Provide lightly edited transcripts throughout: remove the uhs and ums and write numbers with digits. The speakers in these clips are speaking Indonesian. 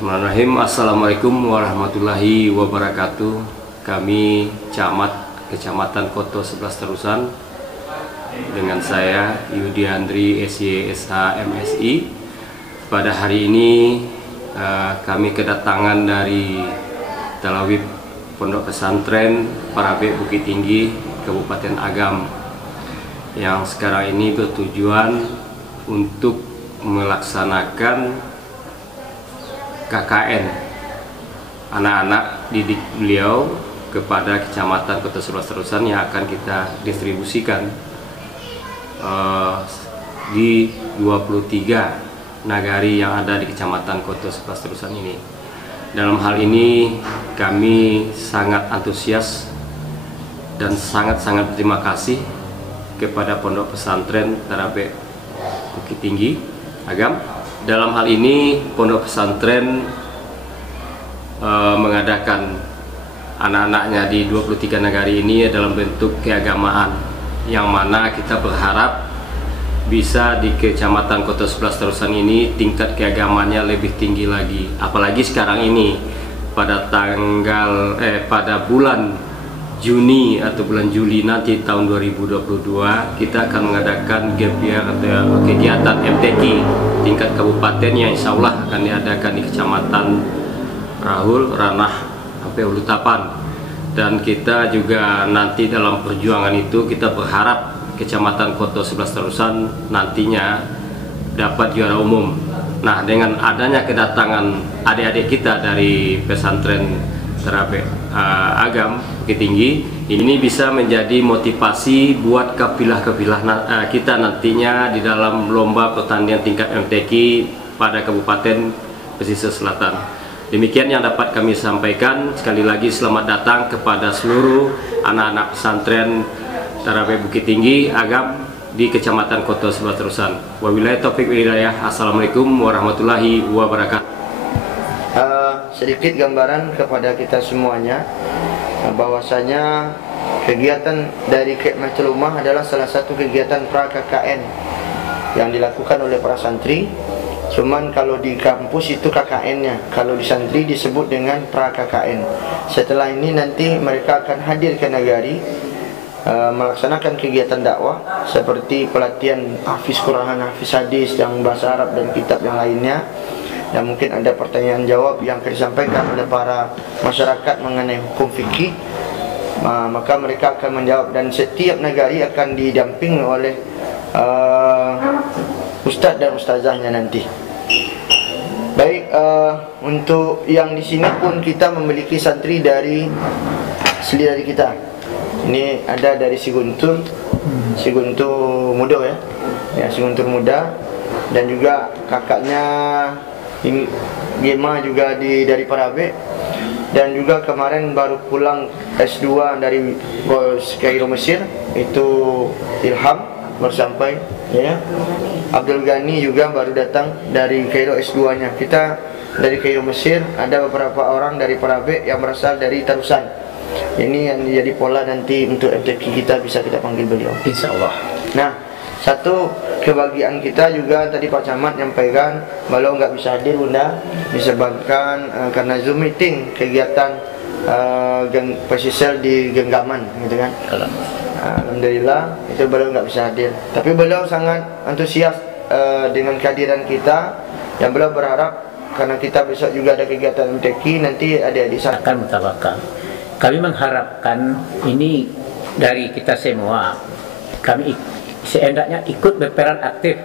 Bismillahirrahmanirrahim. Assalamualaikum warahmatullahi wabarakatuh. Kami Camat Kecamatan Koto 11 Terusan dengan saya Yudi Andri SY SH MSI. Pada hari ini kami kedatangan dari Talawib Pondok Pesantren Parabe Bukit Tinggi Kabupaten Agam yang sekarang ini bertujuan untuk melaksanakan KKN anak-anak didik beliau kepada Kecamatan Kota 11 Terusan yang akan kita distribusikan di 23 nagari yang ada di Kecamatan Kota 11 Terusan ini. Dalam hal ini kami sangat antusias dan sangat-sangat berterima kasih kepada Pondok Pesantren Parabe Bukit Tinggi Agam. Dalam hal ini Pondok Pesantren mengadakan anak-anaknya di 23 nagari ini dalam bentuk keagamaan, yang mana kita berharap bisa di Kecamatan Kota 11 Terusan ini tingkat keagamannya lebih tinggi lagi. Apalagi sekarang ini pada bulan Juni atau bulan Juli nanti tahun 2022 kita akan mengadakan gap year atau kegiatan MTQ tingkat kabupaten yang insya Allah akan diadakan di Kecamatan Rahul, Ranah, sampai Ulutapan. Dan kita juga nanti dalam perjuangan itu kita berharap Kecamatan Kota 11 Terusan nantinya dapat juara umum. Nah, dengan adanya kedatangan adik-adik kita dari pesantren Parabe Agam Bukit Tinggi, ini bisa menjadi motivasi buat kafilah-kafilah kita nantinya di dalam lomba pertandingan tingkat MTQ pada Kabupaten Pesisir Selatan. Demikian yang dapat kami sampaikan. Sekali lagi selamat datang kepada seluruh anak-anak pesantren Parabe Bukit Tinggi Agam di Kecamatan Kota 11 Terusan. Wabillahi taufiq wal hidayah. Assalamualaikum warahmatullahi wabarakatuh. Sedikit gambaran kepada kita semuanya bahwasanya kegiatan dari Khidmatul Ummah adalah salah satu kegiatan pra-KKN yang dilakukan oleh para santri. Cuman kalau di kampus itu KKN-nya, kalau di santri disebut dengan pra-KKN. Setelah ini nanti mereka akan hadir ke nagari melaksanakan kegiatan dakwah seperti pelatihan hafiz Quran, hafiz hadis yang bahasa Arab dan kitab yang lainnya. Dan mungkin ada pertanyaan jawab yang akan disampaikan oleh para masyarakat mengenai hukum fikih, maka mereka akan menjawab. Dan setiap nagari akan didampingi oleh ustadz dan ustazahnya nanti. Baik, untuk yang di sini pun kita memiliki santri dari kita. Ini ada dari Siguntur Muda ya, Siguntur Muda, dan juga kakaknya Gema juga dari Parabe, dan juga kemarin baru pulang S2 dari Kairo Mesir, itu Ilham baru sampai ya. Abdul Ghani juga baru datang dari Kairo S2-nya. Kita dari Kairo Mesir, ada beberapa orang dari Parabe yang berasal dari Terusan. Ini yang jadi pola nanti untuk MTQ kita, bisa kita panggil beliau insyaallah. Nah, satu kebahagiaan kita juga tadi Pak Camat nyampaikan beliau nggak bisa hadir Bunda disebabkan karena Zoom meeting kegiatan pesisir di Genggaman gitu kan. Alhamdulillah itu beliau nggak bisa hadir, tapi beliau sangat antusias dengan kehadiran kita, yang beliau berharap karena kita besok juga ada kegiatan MTQ, nanti adik-adik akan mutabakah. Kami mengharapkan ini dari kita semua, kami sehendaknya ikut berperan aktif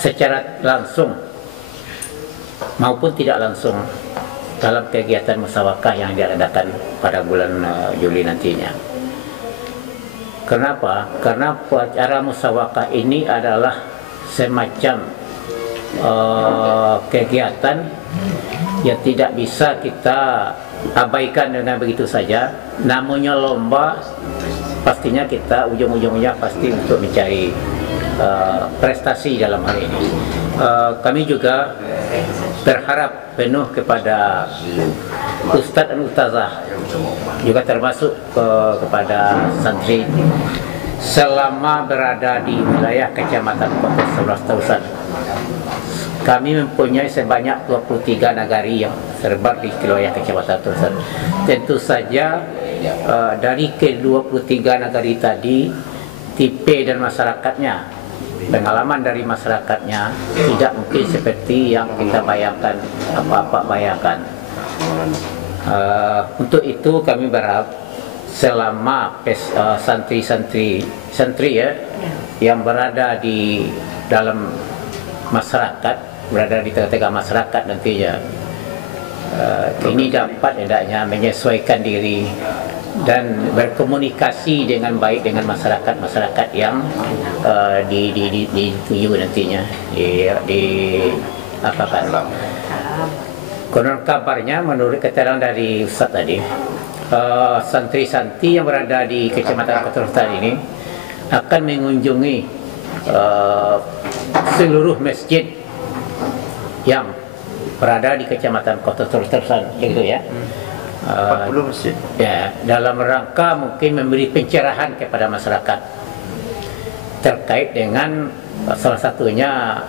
secara langsung maupun tidak langsung dalam kegiatan musyawarah yang diadakan pada bulan Juli nantinya. Kenapa? Karena acara musyawarah ini adalah semacam kegiatan yang tidak bisa kita abaikan dengan begitu saja. Namanya lomba, pastinya kita ujung-ujungnya pasti untuk mencari prestasi dalam hal ini. Kami juga berharap penuh kepada ustadz dan ustazah, juga termasuk kepada santri, selama berada di wilayah Kecamatan Kota 11 Terusan, kami mempunyai sebanyak 23 nagari yang tersebar di wilayah Kecamatan Terusan. Tentu saja dari ke-23 nagari tadi, tipe dan masyarakatnya, pengalaman dari masyarakatnya tidak mungkin seperti yang kita bayangkan, apa-apa bayangkan. Untuk itu kami berharap selama santri ya yang berada di dalam masyarakat, berada di tengah-tengah masyarakat nantinya, ini dapat hendaknya menyesuaikan diri dan berkomunikasi dengan baik dengan masyarakat yang dituju nantinya di apa kan. Konon kabarnya menurut keterangan dari Ustaz tadi, santri-santri yang berada di Kecamatan Kota Terusan ini akan mengunjungi seluruh masjid yang berada di Kecamatan Kota Terusan, gitu ya. 40 masjid. Ya, dalam rangka mungkin memberi pencerahan kepada masyarakat terkait dengan salah satunya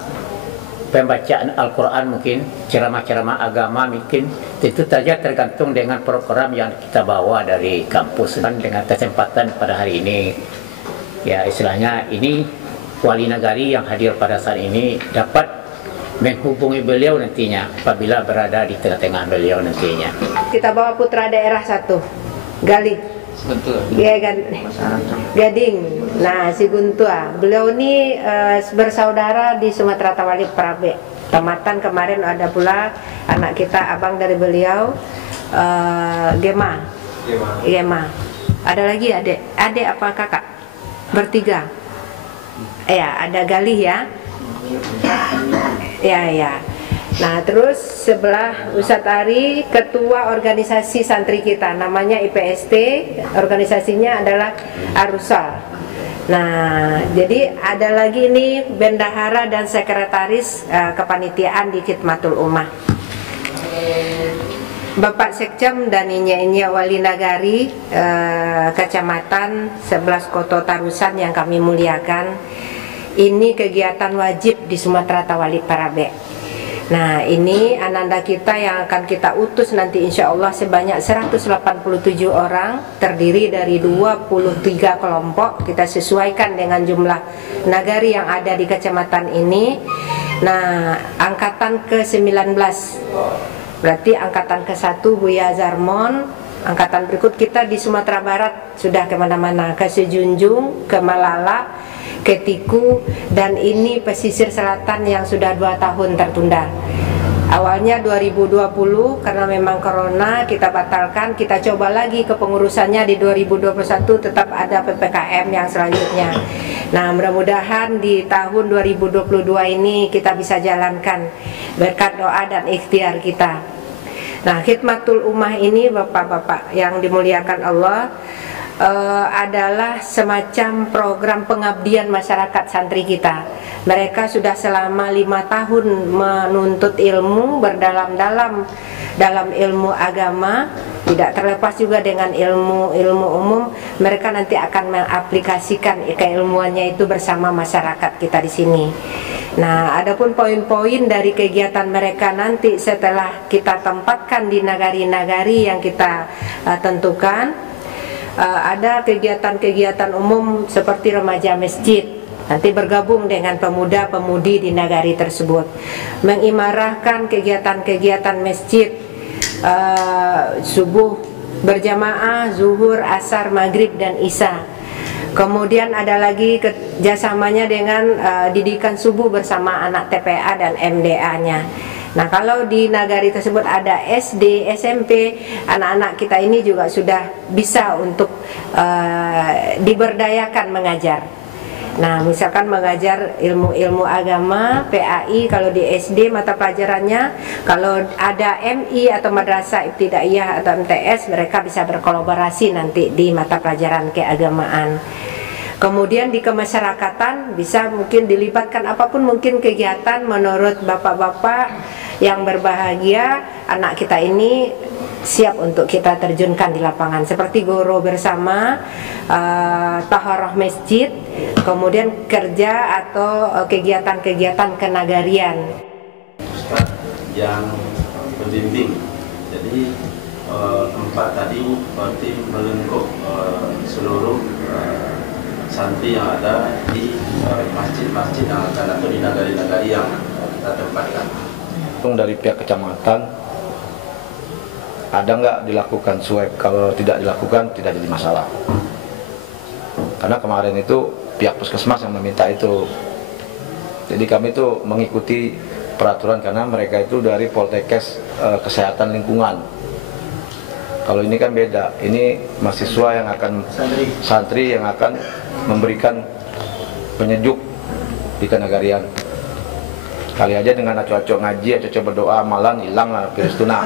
pembacaan Al-Quran, mungkin ceramah-ceramah agama, mungkin tentu saja tergantung dengan program yang kita bawa dari kampus. Dan dengan kesempatan pada hari ini, ya istilahnya ini wali nagari yang hadir pada saat ini dapat menghubungi beliau nantinya apabila berada di tengah-tengah beliau nantinya. Kita bawa putra daerah satu, Galih. Betul. Gading. Nah, si Guntua. Beliau ini bersaudara di Sumatera Tawali Prabe. Tamatan kemarin ada pula anak kita, abang dari beliau, Gema. Ada lagi adik apa kakak? Bertiga. Ya, ada Galih ya. Ya. Nah, terus sebelah Ustadz Ari, ketua organisasi santri kita, namanya IPST, organisasinya adalah Arusal. Nah, jadi ada lagi ini bendahara dan sekretaris kepanitiaan di Khidmatul Ummah. Bapak Sekcam dan Inya Wali Nagari Kecamatan 11 Kota Tarusan yang kami muliakan. Ini kegiatan wajib di Sumatera Tawali Parabe. Nah, ini ananda kita yang akan kita utus nanti insya Allah sebanyak 187 orang, terdiri dari 23 kelompok. Kita sesuaikan dengan jumlah nagari yang ada di kecamatan ini. Nah, angkatan ke-19, berarti angkatan ke-1 Buya Zarmon. Angkatan berikut kita di Sumatera Barat sudah kemana-mana, ke Sejunjung, ke Malala, ke Tiku, dan ini pesisir selatan yang sudah 2 tahun tertunda. Awalnya 2020 karena memang corona kita batalkan, kita coba lagi kepengurusannya di 2021, tetap ada PPKM yang selanjutnya. Nah, mudah-mudahan di tahun 2022 ini kita bisa jalankan berkat doa dan ikhtiar kita. Nah, Khidmatul Ummah ini Bapak-bapak yang dimuliakan Allah, adalah semacam program pengabdian masyarakat santri kita. Mereka sudah selama 5 tahun menuntut ilmu, berdalam-dalam dalam ilmu agama, tidak terlepas juga dengan ilmu umum. Mereka nanti akan mengaplikasikan keilmuannya itu bersama masyarakat kita di sini. Nah, adapun poin-poin dari kegiatan mereka nanti setelah kita tempatkan di nagari-nagari yang kita tentukan, ada kegiatan-kegiatan umum seperti remaja masjid, nanti bergabung dengan pemuda-pemudi di nagari tersebut, mengimarahkan kegiatan-kegiatan masjid, subuh berjamaah, zuhur, asar, maghrib, dan isya. Kemudian ada lagi kerjasamanya dengan didikan subuh bersama anak TPA dan MDA-nya. Nah, kalau di nagari tersebut ada SD, SMP, anak-anak kita ini juga sudah bisa untuk diberdayakan mengajar. Nah, misalkan mengajar ilmu-ilmu agama, PAI kalau di SD mata pelajarannya, kalau ada MI atau Madrasah Ibtidaiyah atau MTS, mereka bisa berkolaborasi nanti di mata pelajaran keagamaan. Kemudian di kemasyarakatan bisa mungkin dilibatkan apapun mungkin kegiatan menurut bapak-bapak yang berbahagia, anak kita ini siap untuk kita terjunkan di lapangan seperti guru bersama, taharah masjid, kemudian kerja atau kegiatan-kegiatan kenagarian. ustadz yang membimbing. Jadi 4 tadi tim melengkung seluruh santri yang ada di masjid-masjid yang akan atau di nagari-nagari yang kita tempatkan. Dari pihak kecamatan ada nggak dilakukan swab? Kalau tidak dilakukan tidak jadi masalah. Karena kemarin itu pihak puskesmas yang meminta itu. Jadi kami itu mengikuti peraturan karena mereka itu dari Poltekkes Kesehatan Lingkungan. Kalau ini kan beda. Ini mahasiswa yang akan santri yang akan memberikan penyejuk di kenagarian. Kali aja dengan acok-acok ngaji, acok-acok berdoa, malam hilang lah virus tuna.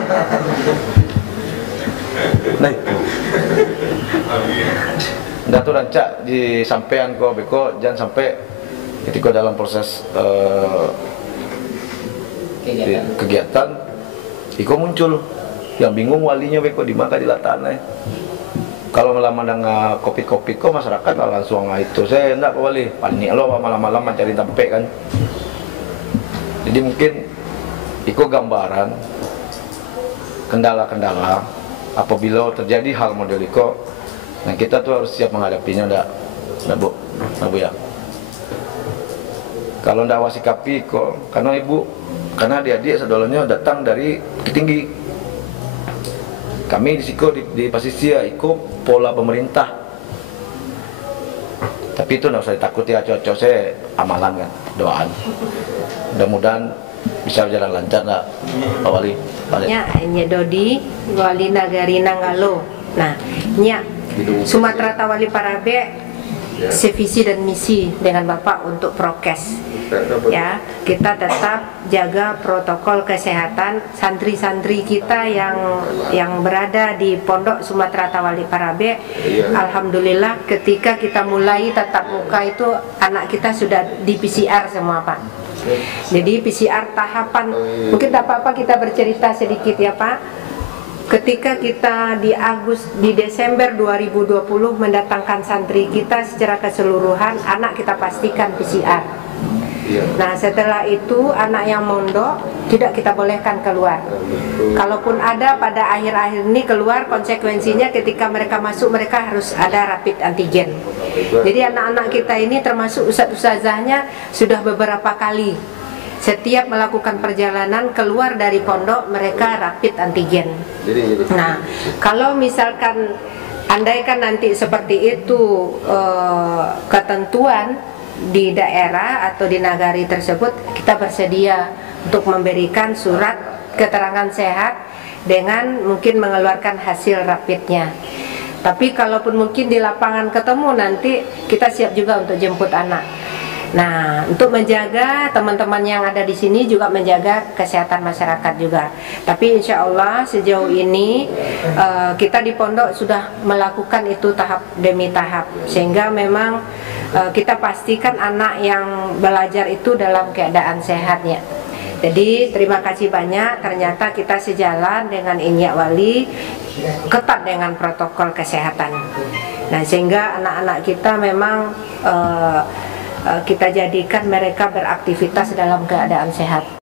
Nah itu. Dan tuh rancak disampaikan kok beko jangan sampai ketika dalam proses kegiatan iko muncul yang bingung walinya beko di mana di latana. Kalau malam dengan kopi-kopi kok masyarakat langsung itu saya enggak wali panik lo malam-malam mencari tempe kan. Jadi mungkin iko gambaran kendala-kendala apabila terjadi hal model iko. Nah kita tuh harus siap menghadapinya, ndak bu ya. Kalau ndak wasikapi kok, karena karena adik-adik sedolanya datang dari Bukit Tinggi. Kami di Siko di Pasisia ikut pola pemerintah. Tapi itu nggak usah ditakuti ya, cocok saya amalan kan, doaan. Mudah-mudahan bisa berjalan lancar nggak, Pak Wali? Ya, Dodi, Wali Nagari Nanggalo. Nah, Sumatera Tawali Parabe sevisi dan misi dengan Bapak untuk prokes. Ya, kita tetap jaga protokol kesehatan santri-santri kita yang berada di Pondok Sumatera Tawali Parabe. Alhamdulillah ketika kita mulai tatap muka itu anak kita sudah di PCR semua, Pak. Jadi PCR tahapan, mungkin tak apa-apa kita bercerita sedikit ya Pak. Ketika kita di Desember 2020 mendatangkan santri kita secara keseluruhan, anak kita pastikan PCR. Nah setelah itu anak yang mondok tidak kita bolehkan keluar. Kalaupun ada pada akhir-akhir ini keluar, konsekuensinya ketika mereka masuk mereka harus ada rapid antigen. Jadi anak-anak kita ini termasuk ustadz-ustazahnya sudah beberapa kali setiap melakukan perjalanan keluar dari pondok mereka rapid antigen. Nah, kalau misalkan andaikan nanti seperti itu ketentuan di daerah atau di nagari tersebut, kita bersedia untuk memberikan surat keterangan sehat dengan mungkin mengeluarkan hasil rapidnya. Tapi kalaupun mungkin di lapangan ketemu nanti kita siap juga untuk jemput anak. Nah, untuk menjaga teman-teman yang ada di sini juga menjaga kesehatan masyarakat juga. Tapi insya Allah sejauh ini kita di pondok sudah melakukan itu tahap demi tahap, sehingga memang kita pastikan anak yang belajar itu dalam keadaan sehatnya. Jadi terima kasih banyak, ternyata kita sejalan dengan Inyak Wali, ketat dengan protokol kesehatan. Nah sehingga anak-anak kita memang kita jadikan mereka beraktivitas dalam keadaan sehat.